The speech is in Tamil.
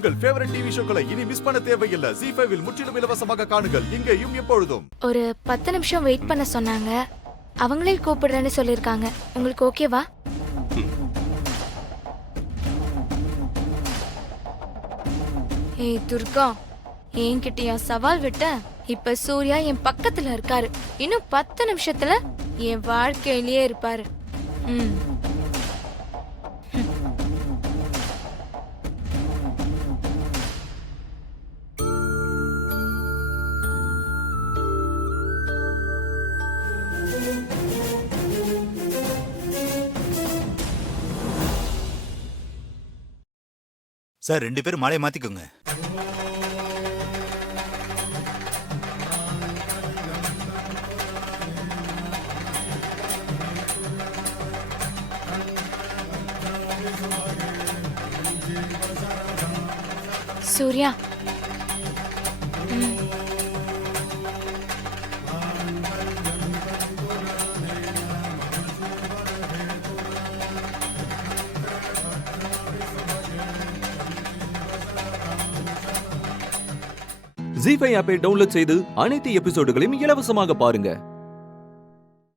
உங்கள் ஃபேவரட் டிவி ஷோக்களை இனி மிஸ் பண்ண தேவையில்லை. ZEE5 இல் முற்றிலும் இலவசமாக காணுங்கள், இங்கேயும் எப்பொழுதும். ஒரு 10 நிமிஷம் வெயிட் பண்ண சொன்னாங்க. அவங்களே கூப்பிடுறேன்னு சொல்லிருக்காங்க. உங்களுக்கு ஓகேவா? ஏய் துர்கா, என்கிட்டயா சவால் விட்ட? இப்ப சூர்யா என் பக்கத்துல இருக்காரு. இன்னும் 10 நிமிஷத்துல என் வாழ்க்கையிலேயே இருப்பாரு. சார் 2 பேரும் மாலையை மாத்திக்கோங்க. சூர்யா, ZEE5 ஆப்பை டவுன்லோட் செய்து அனைத்து எபிசோடுகளையும் இலவசமாக பாருங்க.